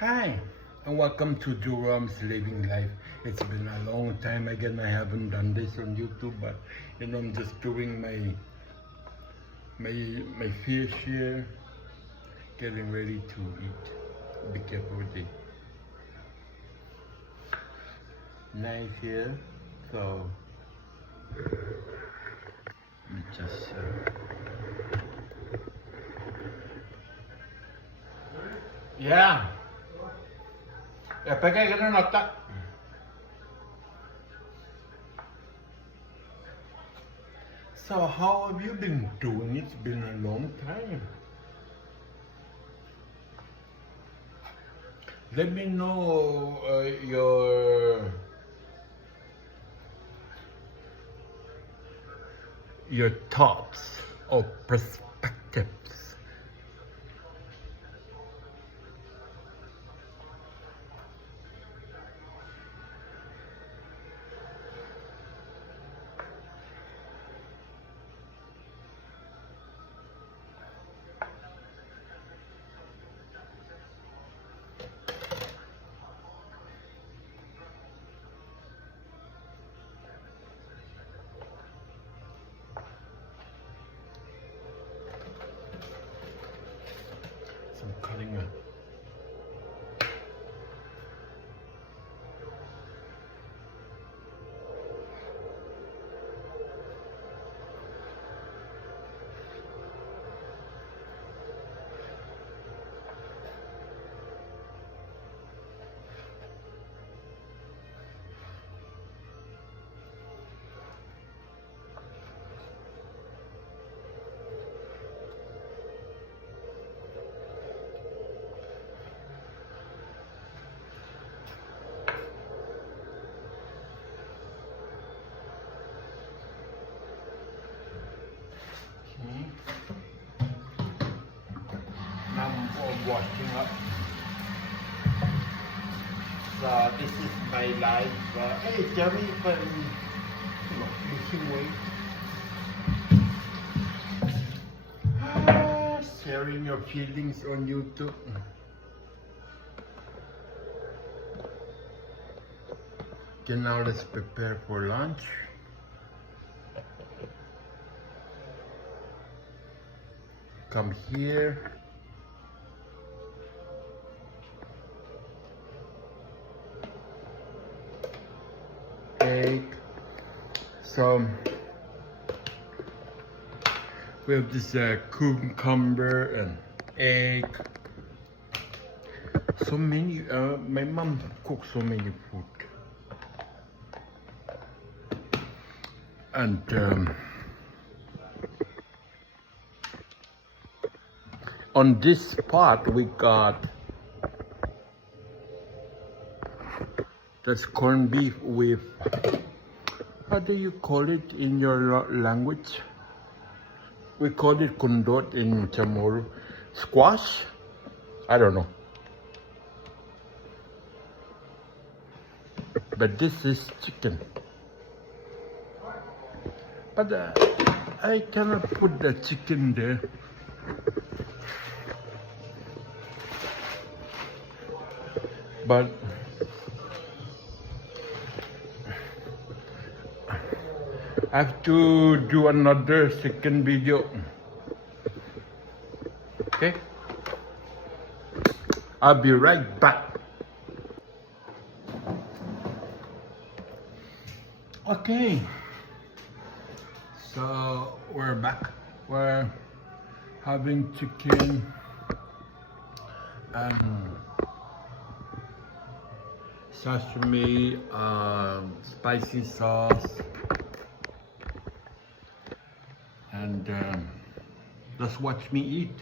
Hi, and welcome to Jerome's Living Life. It's been a long time again. I haven't done this on YouTube, but I'm just doing my fish here, getting ready to eat. Be careful with the knife here. So let me just yeah. Pakai ka na otak. So how have you been doing? It's been a long time. Let me know your thoughts or perspectives. So I'm cutting it. Now I'm washing up. So this is my life. Hey, Jerry, if I'm losing weight, sharing your feelings on YouTube. Okay, now let's prepare for lunch. Come here. Egg. So we have this cucumber and egg. So many. My mom cooks so many food. And on this pot we got that's corned beef with, how do you call it in your language? We call it kundot in Chamorro. Squash? I don't know. But this is chicken. But I cannot put the chicken there. But I have to do another second video. Okay? I'll be right back. Okay. So we're back. We're having chicken and sashimi, spicy sauce, and just watch me eat.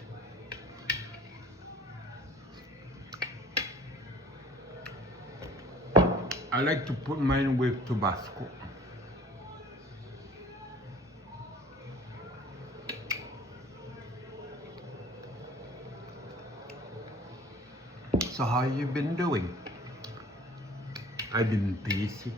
I like to put mine with Tabasco. So how you been doing? I've been busy.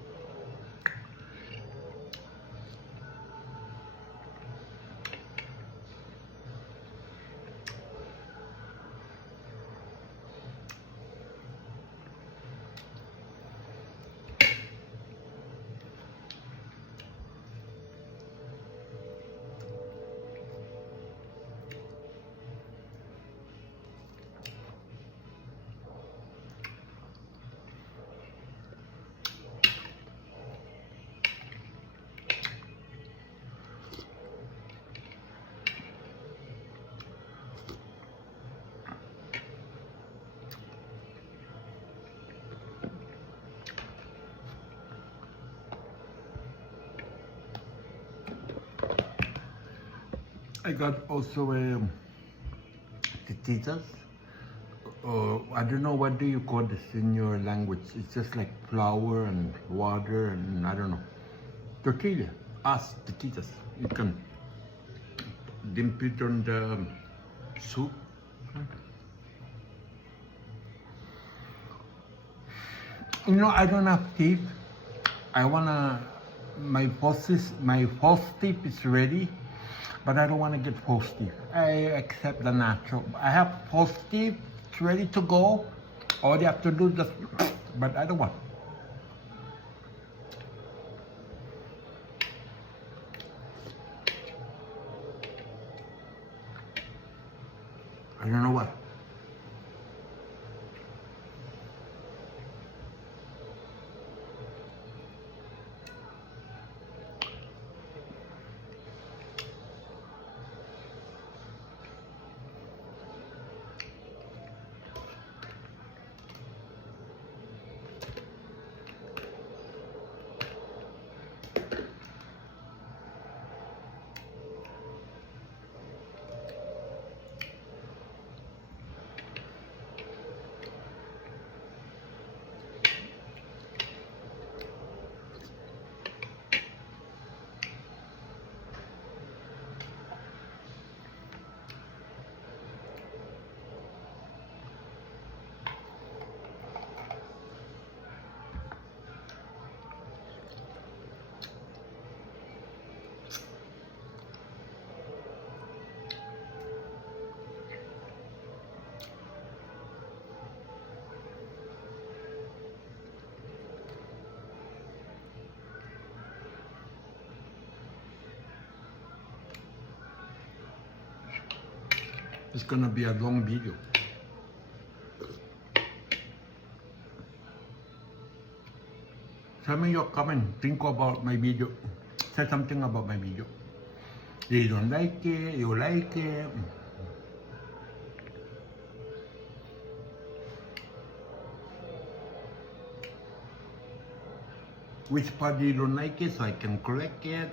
I got also tititas. I don't know, what do you call this in your language? It's just like flour and water and I don't know. Tortilla. Tititas. You can dip it on the soup. You know, I don't have teeth. I wanna, my false teeth is ready, but I don't wanna get false teeth. I accept the natural. I have false teeth, it's ready to go. All you have to do is just, but I don't want. I don't know what. It's gonna be a long video. Tell me your comment, think about my video. Say something about my video. You don't like it, you like it. Which part you don't like it so I can correct it.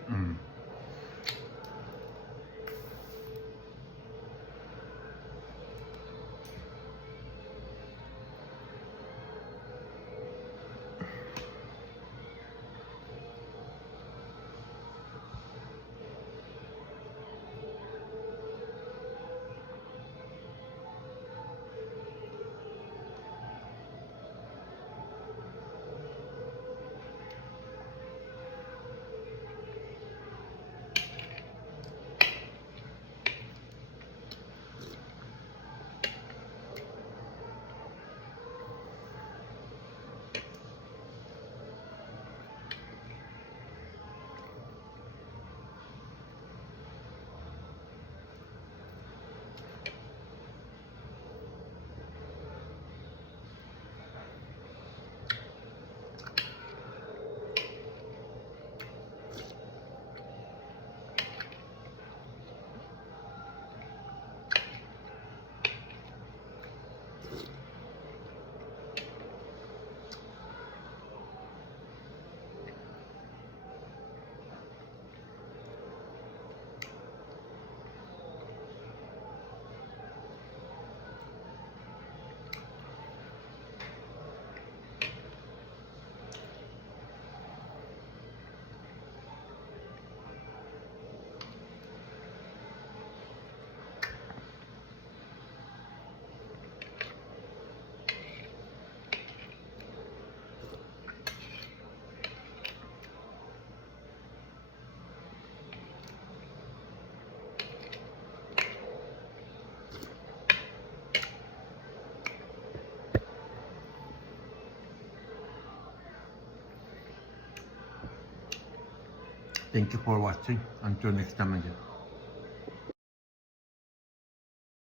Thank you for watching. Until next time again.